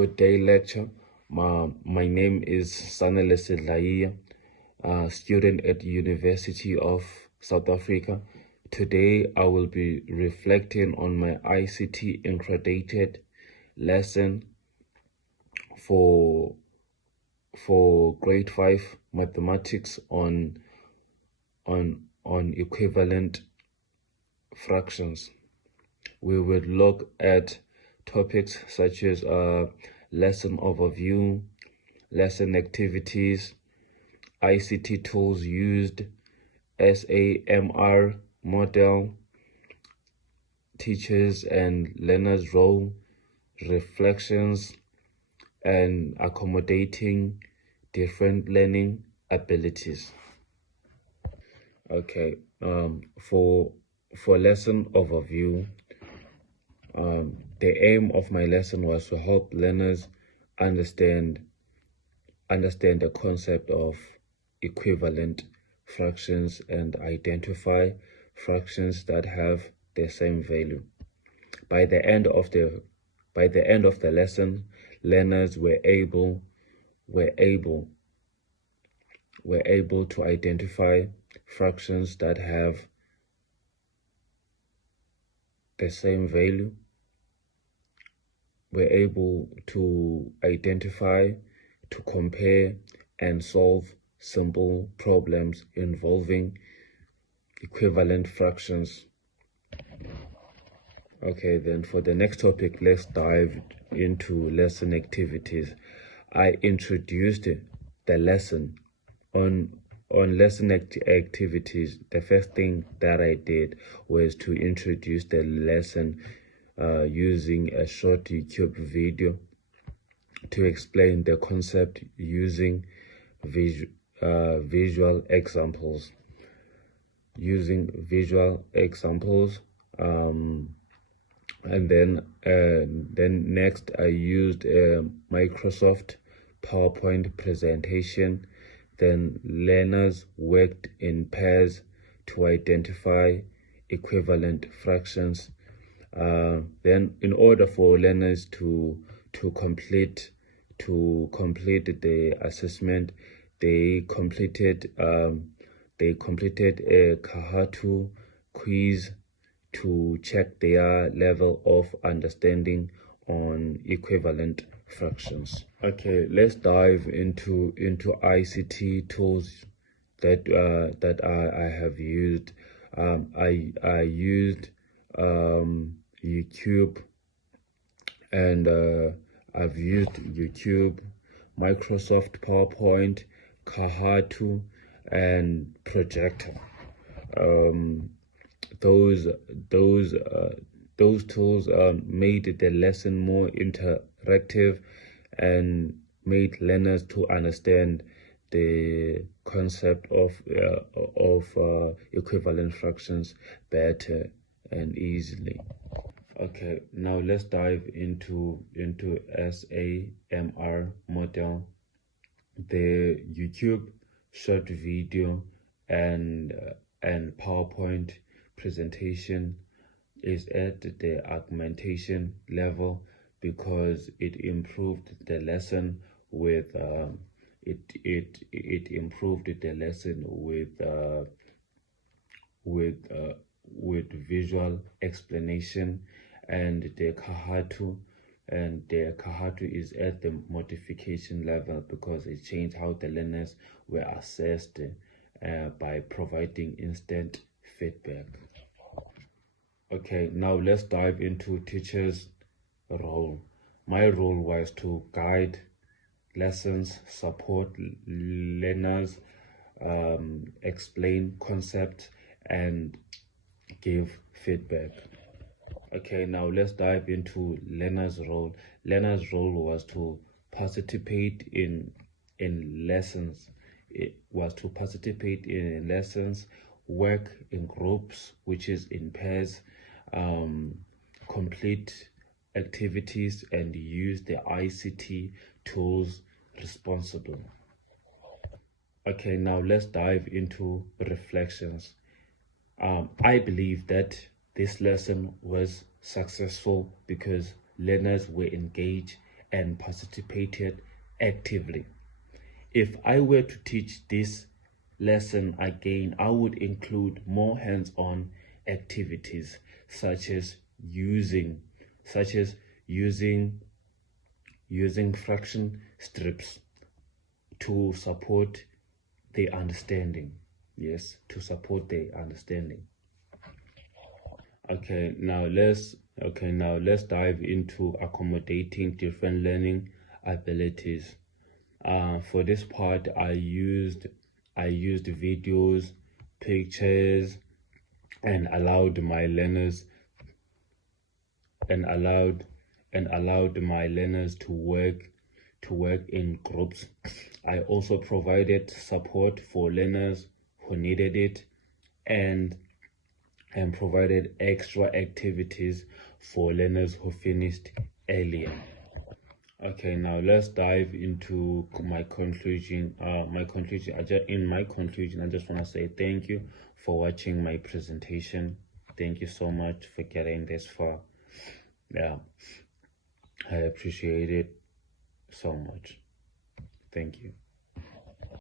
Good day, lecture. My name is Sanele Sedlaiya, student at the University of South Africa. Today, I will be reflecting on my ICT accredited lesson for grade 5 mathematics on equivalent fractions. We will look at topics such as lesson overview, lesson activities, ICT tools used, SAMR model, teachers and learners role, reflections, and accommodating different learning abilities. Okay, for lesson overview, the aim of my lesson was to help learners understand the concept of equivalent fractions and identify fractions that have the same value. By the end of the lesson, learners were able to identify fractions that have the same value. We're able to identify, to compare, and solve simple problems involving equivalent fractions. Okay, then for the next topic, let's dive into lesson activities. I introduced the lesson on lesson activities. The first thing that I did was to introduce the lesson using a short YouTube video to explain the concept using visual examples. And then next I used a Microsoft PowerPoint presentation. Then learners worked in pairs to identify equivalent fractions. Then in order for learners to complete the assessment, they completed a Kahoot quiz to check their level of understanding on equivalent fractions. Okay, let's dive into ICT tools that I have used. I used YouTube, and I've used YouTube, Microsoft PowerPoint, Kahoot, and Projector. Those tools made the lesson more interactive and made learners to understand the concept of equivalent fractions better and easily. Okay, now let's dive into SAMR model. The YouTube short video and PowerPoint presentation is at the augmentation level because it improved the lesson with with visual explanation, and the Kahoot is at the modification level because it changed how the learners were assessed by providing instant feedback. Okay, now let's dive into teachers' role. My role was to guide lessons, support learners, explain concepts, and give feedback. Okay, now let's dive into learner's role. Learner's role was to participate in lessons. It was to participate in lessons, work in groups, which is in pairs, complete activities, and use the ICT tools responsibly. Okay, now let's dive into reflections. I believe that this lesson was successful because learners were engaged and participated actively. If I were to teach this lesson again, I would include more hands-on activities such as using fraction strips to support the understanding. Yes, to support the understanding. Okay, now let's dive into accommodating different learning abilities. For this part, I used videos, pictures, and allowed my learners to work in groups. I also provided support for learners who needed it, and provided extra activities for learners who finished earlier. Okay, now let's dive into my conclusion. In my conclusion, I just want to say thank you for watching my presentation. Thank you so much for getting this far. Yeah, I appreciate it so much. Thank you.